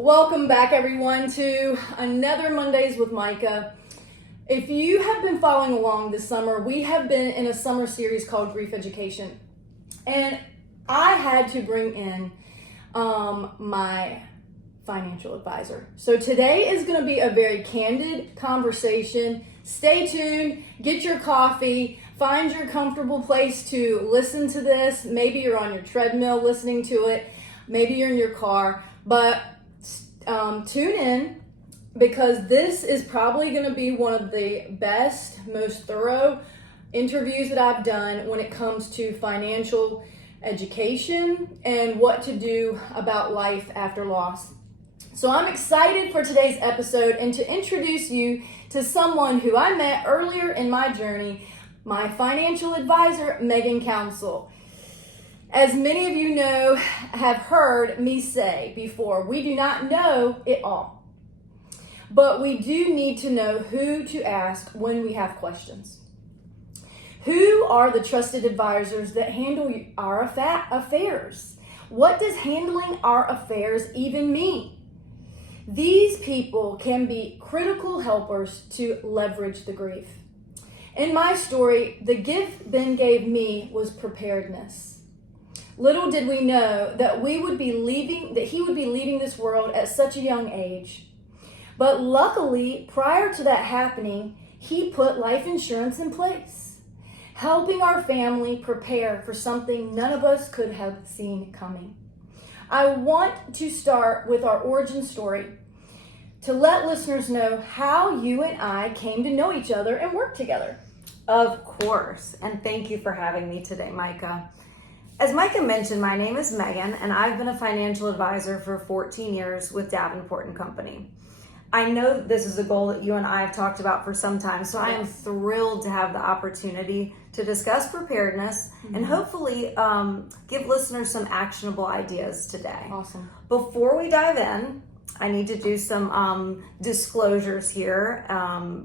Welcome back, everyone, to another Mondays with Micah. If you have been following along this summer, we have been in a summer series called Grief Education. And I had to bring in my financial advisor. So today is going to be a very candid conversation. Stay tuned, get your coffee, find your comfortable place to listen to this. Maybe you're on your treadmill listening to it. Maybe you're in your car, but tune in because this is probably going to be one of the best, most thorough interviews that I've done when it comes to financial education and what to do about life after loss. So I'm excited for today's episode and to introduce you to someone who I met earlier in my journey, my financial advisor, Meghan Councill. As many of you know, have heard me say before, we do not know it all. But we do need to know who to ask when we have questions. Who are the trusted advisors that handle our affairs? What does handling our affairs even mean? These people can be critical helpers to leverage the grief. In my story, the gift Ben gave me was preparedness. Little did we know that he would be leaving this world at such a young age. But luckily, prior to that happening, he put life insurance in place, helping our family prepare for something none of us could have seen coming. I want to start with our origin story to let listeners know how you and I came to know each other and work together. Of course, and thank you for having me today, Micah. As Micah mentioned, my name is Meghan, and I've been a financial advisor for 14 years with Davenport & Company. I know this is a goal that you and I have talked about for some time, so I am thrilled to have the opportunity to discuss preparedness and hopefully give listeners some actionable ideas today. Awesome. Before we dive in, I need to do some disclosures here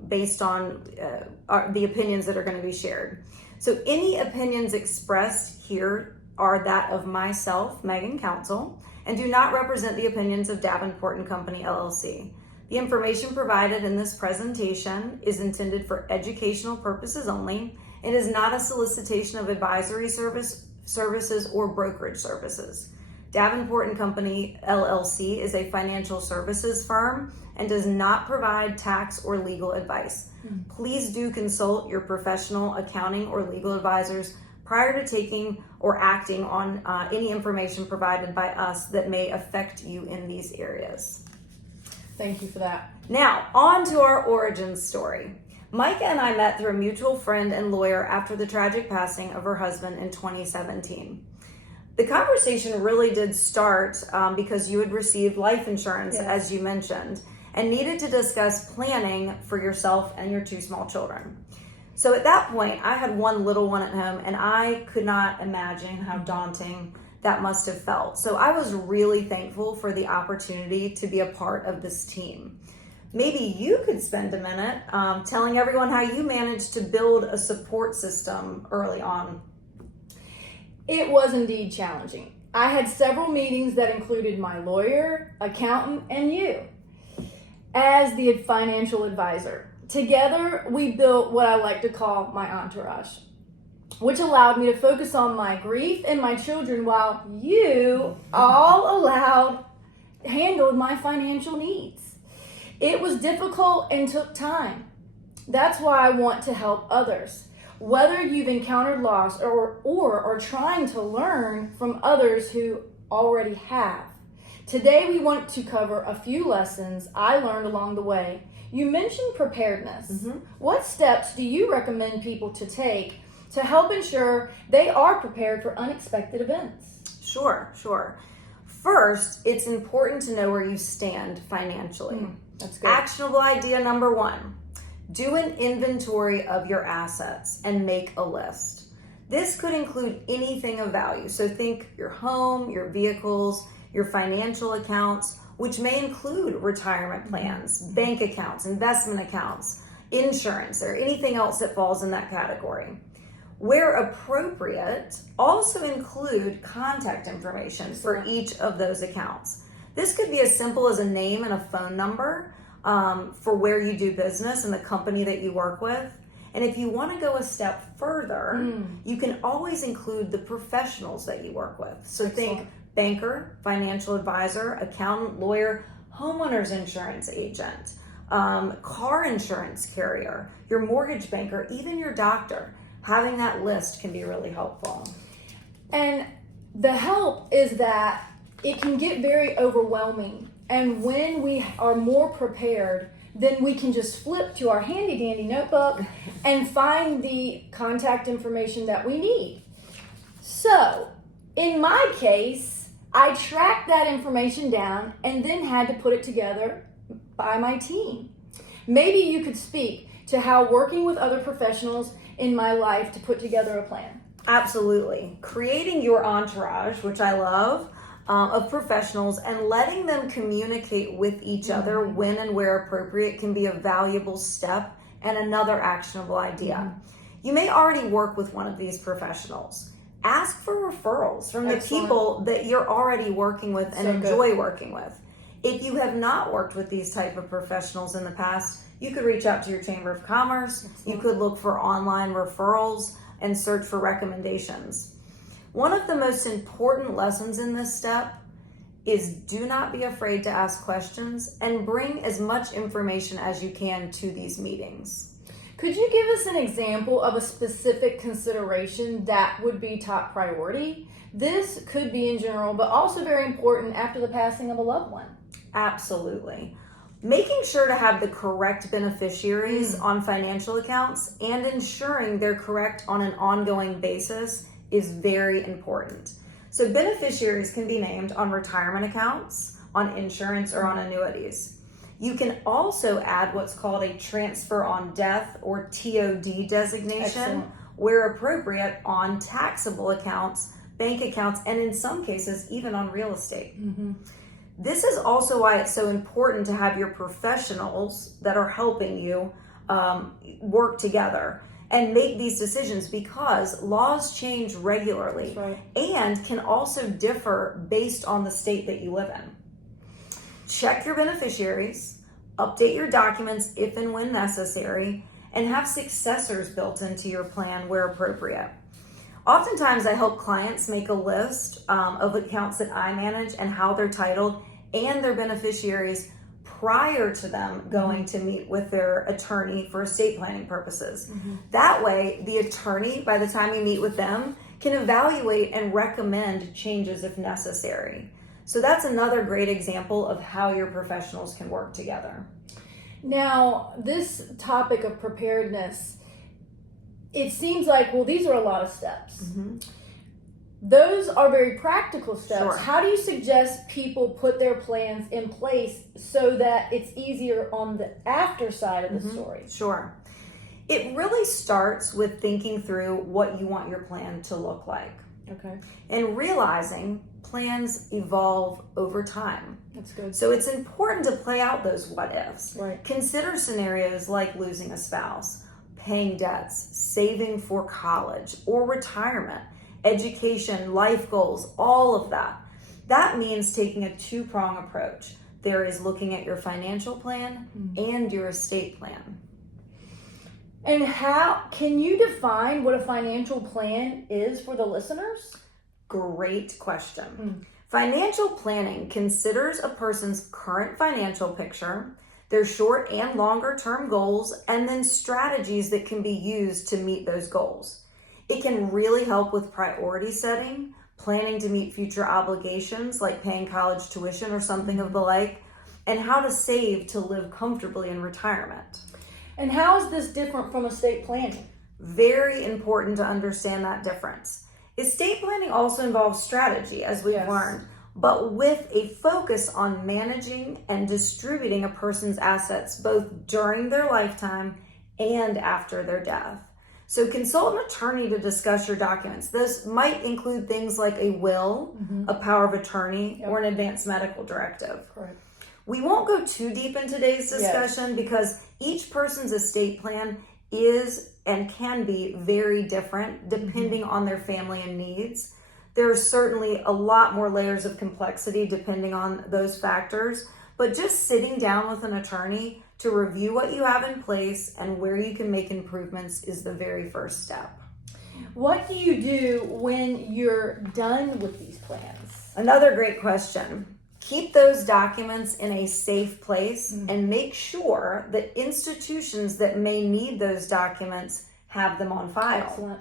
based on the opinions that are going to be shared. So any opinions expressed here are that of myself, Meghan Councill, and do not represent the opinions of Davenport & Company, LLC. The information provided in this presentation is intended for educational purposes only. It is not a solicitation of advisory services or brokerage services. Davenport & Company, LLC is a financial services firm and does not provide tax or legal advice. Please do consult your professional accounting or legal advisors prior to taking or acting on any information provided by us that may affect you in these areas. Thank you for that. Now, on to our origin story. Micah and I met through a mutual friend and lawyer after the tragic passing of her husband in 2017. The conversation really did start because you had received life insurance, as you mentioned, and needed to discuss planning for yourself and your two small children. So at that point, I had one little one at home, and I could not imagine how daunting that must have felt. So I was really thankful for the opportunity to be a part of this team. Maybe you could spend a minute telling everyone how you managed to build a support system early on. It was indeed challenging. I had several meetings that included my lawyer, accountant, and you as the financial advisor. Together, we built what I like to call my entourage, which allowed me to focus on my grief and my children while you all handled my financial needs. It was difficult and took time. That's why I want to help others. Whether you've encountered loss or are trying to learn from others who already have. Today we want to cover a few lessons I learned along the way. You mentioned preparedness. What steps do you recommend people to take to help ensure they are prepared for unexpected events? Sure. First, it's important to know where you stand financially. That's good. Actionable idea number 1. Do an inventory of your assets and make a list. This could include anything of value. So think your home, your vehicles, your financial accounts, which may include retirement plans, bank accounts, investment accounts, insurance, or anything else that falls in that category. Where appropriate, also include contact information for each of those accounts. This could be as simple as a name and a phone number for where you do business and the company that you work with. And if you want to go a step further, you can always include the professionals that you work with. So think banker, financial advisor, accountant, lawyer, homeowner's insurance agent, car insurance carrier, your mortgage banker, even your doctor. Having that list can be really helpful. And the help is that it can get very overwhelming. And when we are more prepared, then we can just flip to our handy dandy notebook and find the contact information that we need. So, in my case, I tracked that information down and then had to put it together by my team. Maybe you could speak to how working with other professionals in my life to put together a plan. Absolutely. Creating your entourage, which I love, of professionals and letting them communicate with each other when and where appropriate can be a valuable step and another actionable idea. You may already work with one of these professionals. Ask for referrals from the people that you're already working with and enjoy working with. If you have not worked with these type of professionals in the past, you could reach out to your Chamber of Commerce. You could look for online referrals and search for recommendations. One of the most important lessons in this step is do not be afraid to ask questions and bring as much information as you can to these meetings. Could you give us an example of a specific consideration that would be top priority? This could be in general, but also very important after the passing of a loved one. Absolutely. Making sure to have the correct beneficiaries on financial accounts and ensuring they're correct on an ongoing basis is very important. So beneficiaries can be named on retirement accounts, on insurance, or on annuities. You can also add what's called a transfer on death or TOD designation, where appropriate, on taxable accounts, bank accounts, and in some cases, even on real estate. This is also why it's so important to have your professionals that are helping you work together and make these decisions, because laws change regularly and can also differ based on the state that you live in. Check your beneficiaries, update your documents if and when necessary, and have successors built into your plan where appropriate. Oftentimes I help clients make a list of accounts that I manage and how they're titled and their beneficiaries prior to them going to meet with their attorney for estate planning purposes. That way, the attorney, by the time you meet with them, can evaluate and recommend changes if necessary. So that's another great example of how your professionals can work together. Now, this topic of preparedness, it seems like, well, these are a lot of steps. Those are very practical steps. How do you suggest people put their plans in place so that it's easier on the after side of the story? Sure. It really starts with thinking through what you want your plan to look like. And realizing plans evolve over time. That's good. So it's important to play out those what ifs. Consider scenarios like losing a spouse, paying debts, saving for college or retirement, education, life goals, all of that. That means taking a two-prong approach. There is looking at your financial plan and your estate plan. And how can you define what a financial plan is for the listeners? Great question. Financial planning considers a person's current financial picture, their short and longer term goals, and then strategies that can be used to meet those goals. It can really help with priority setting, planning to meet future obligations like paying college tuition or something of the like, and how to save to live comfortably in retirement. And how is this different from estate planning? Very important to understand that difference. Estate planning also involves strategy, as we've learned, but with a focus on managing and distributing a person's assets both during their lifetime and after their death. So consult an attorney to discuss your documents. This might include things like a will, a power of attorney, or an advanced medical directive. We won't go too deep in today's discussion because each person's estate plan is and can be very different depending on their family and needs. There are certainly a lot more layers of complexity depending on those factors, but just sitting down with an attorney to review what you have in place and where you can make improvements is the very first step. What do you do when you're done with these plans? Another great question. Keep those documents in a safe place and make sure that institutions that may need those documents have them on file. Excellent.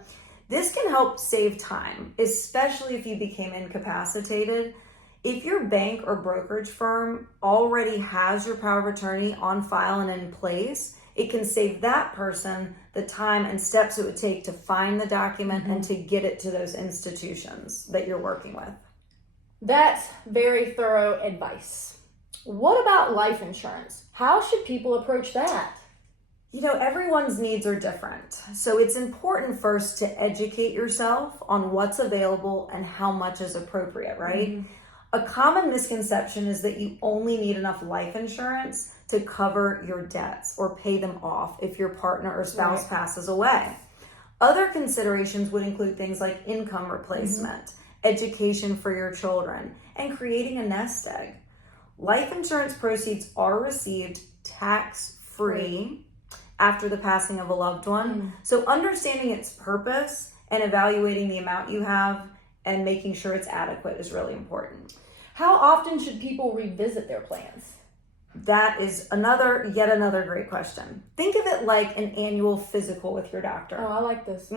This can help save time, especially if you became incapacitated. If your bank or brokerage firm already has your power of attorney on file and in place, it can save that person the time and steps it would take to find the document and to get it to those institutions that you're working with. That's very thorough advice. What about life insurance? How should people approach that? Everyone's needs are different. So it's important first to educate yourself on what's available and how much is appropriate, right? A common misconception is that you only need enough life insurance to cover your debts or pay them off if your partner or spouse passes away. Other considerations would include things like income replacement, education for your children, and creating a nest egg. Life insurance proceeds are received tax-free after the passing of a loved one. So understanding its purpose and evaluating the amount you have and making sure it's adequate is really important. How often should people revisit their plans? That is yet another great question. Think of it like an annual physical with your doctor. Oh, I like this.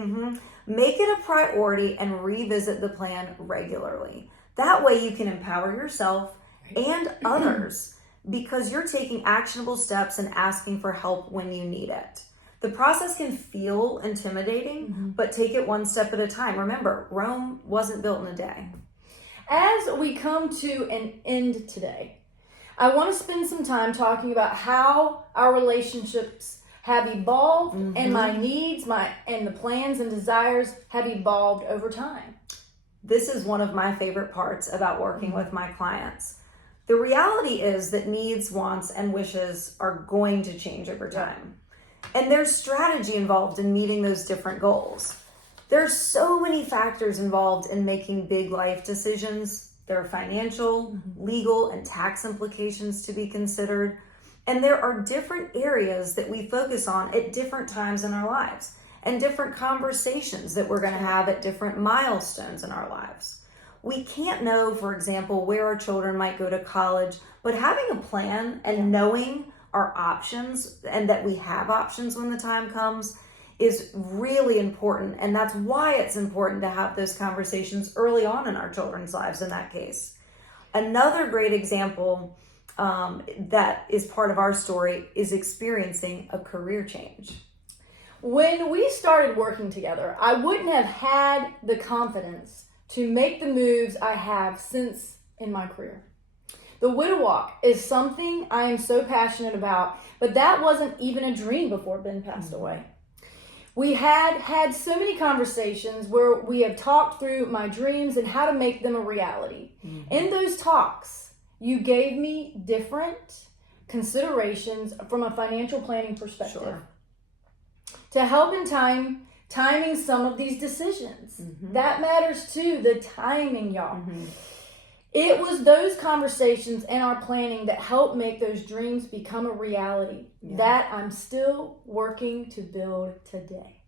Make it a priority and revisit the plan regularly. That way you can empower yourself and others because you're taking actionable steps and asking for help when you need it. The process can feel intimidating, but take it one step at a time. Remember, Rome wasn't built in a day. As we come to an end today, I want to spend some time talking about how our relationships have evolved and my needs, and the plans and desires have evolved over time. This is one of my favorite parts about working with my clients. The reality is that needs, wants, and wishes are going to change over time. And there's strategy involved in meeting those different goals. There's so many factors involved in making big life decisions. There are financial, legal, and tax implications to be considered. And there are different areas that we focus on at different times in our lives and different conversations that we're going to have at different milestones in our lives. We can't know, for example, where our children might go to college, but having a plan and knowing our options and that we have options when the time comes is really important. And that's why it's important to have those conversations early on in our children's lives in that case. Another great example that is part of our story is experiencing a career change. When we started working together, I wouldn't have had the confidence to make the moves I have since in my career. The Widow Walk is something I am so passionate about, but that wasn't even a dream before Ben passed away. We had so many conversations where we have talked through my dreams and how to make them a reality. In those talks, you gave me different considerations from a financial planning perspective to help in timing some of these decisions. That matters too, the timing, y'all. It was those conversations and our planning that helped make those dreams become a reality that I'm still working to build today.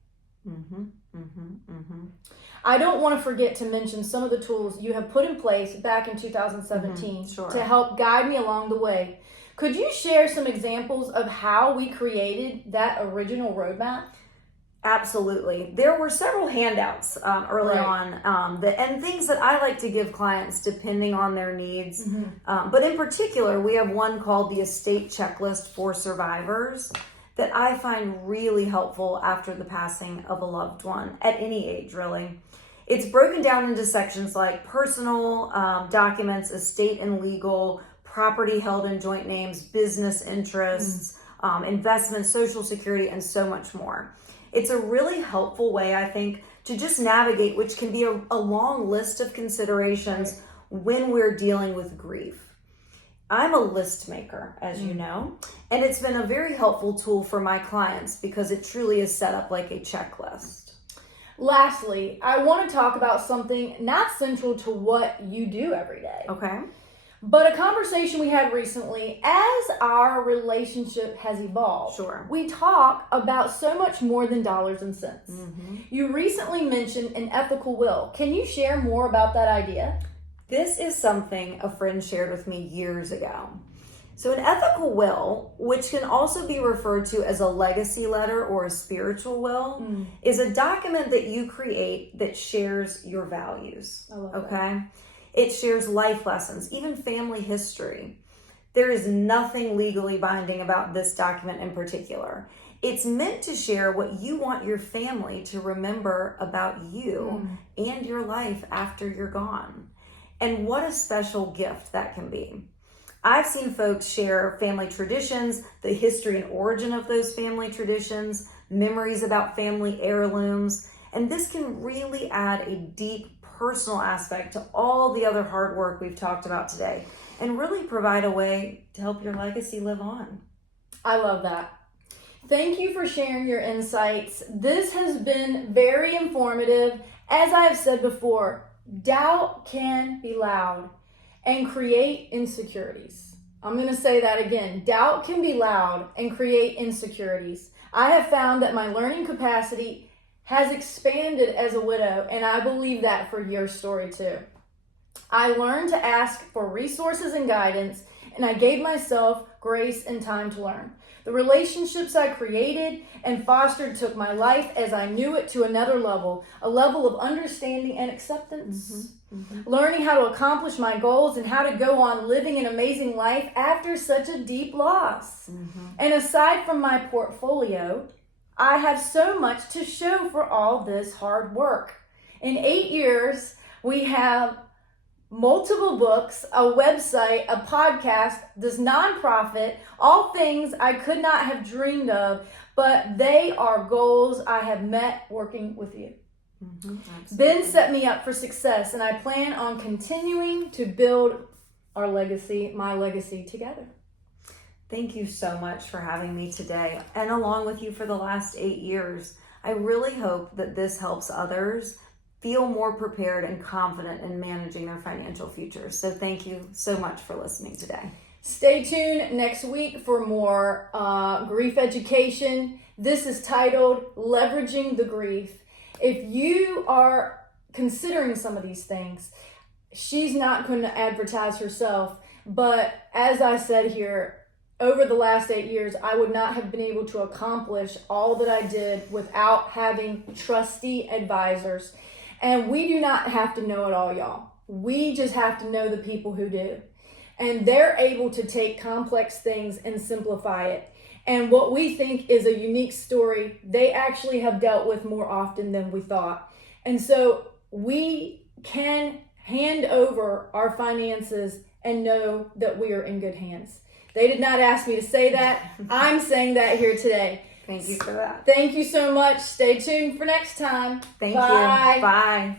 I don't want to forget to mention some of the tools you have put in place back in 2017 to help guide me along the way. Could you share some examples of how we created that original roadmap? Absolutely. There were several handouts early on and things that I like to give clients depending on their needs. But in particular, we have one called the Estate Checklist for Survivors that I find really helpful after the passing of a loved one at any age, really. It's broken down into sections like personal documents, estate and legal, property held in joint names, business interests, investments, Social Security, and so much more. It's a really helpful way, I think, to just navigate, which can be a long list of considerations when we're dealing with grief. I'm a list maker, as you know, and it's been a very helpful tool for my clients because it truly is set up like a checklist. Lastly, I want to talk about something not central to what you do every day. Okay. But a conversation we had recently, as our relationship has evolved, Sure. we talk about so much more than dollars and cents. Mm-hmm. You recently mentioned an ethical will. Can you share more about that idea? This is something a friend shared with me years ago. So an ethical will, which can also be referred to as a legacy letter or a spiritual will, is a document that you create that shares your values. I love okay? that. It shares life lessons, even family history. There is nothing legally binding about this document in particular. It's meant to share what you want your family to remember about you and your life after you're gone. And what a special gift that can be. I've seen folks share family traditions, the history and origin of those family traditions, memories about family heirlooms, and this can really add a deep personal aspect to all the other hard work we've talked about today and really provide a way to help your legacy live on. I love that. Thank you for sharing your insights. This has been very informative. As I have said before, doubt can be loud and create insecurities. I'm going to say that again. Doubt can be loud and create insecurities. I have found that my learning capacity has expanded as a widow, and I believe that for your story too. I learned to ask for resources and guidance, and I gave myself grace and time to learn. The relationships I created and fostered took my life as I knew it to another level, a level of understanding and acceptance. Learning how to accomplish my goals and how to go on living an amazing life after such a deep loss. And aside from my portfolio, I have so much to show for all this hard work. In 8 years, we have multiple books, a website, a podcast, this nonprofit, all things I could not have dreamed of, but they are goals I have met working with you. Ben set me up for success, and I plan on continuing to build our legacy, my legacy, together. Thank you so much for having me today, and along with you for the last 8 years. I really hope that this helps others feel more prepared and confident in managing their financial future. So thank you so much for listening today. Stay tuned next week for more grief education. This is titled Leveraging the Grief. If you are considering some of these things, she's not going to advertise herself, but as I said here, over the last 8 years, I would not have been able to accomplish all that I did without having trusty advisors. And we do not have to know it all, y'all. We just have to know the people who do. And they're able to take complex things and simplify it. And what we think is a unique story, they actually have dealt with more often than we thought. And so we can hand over our finances and know that we are in good hands. They did not ask me to say that. I'm saying that here today. Thank you for that. Thank you so much. Stay tuned for next time. Thank Bye. you. Bye.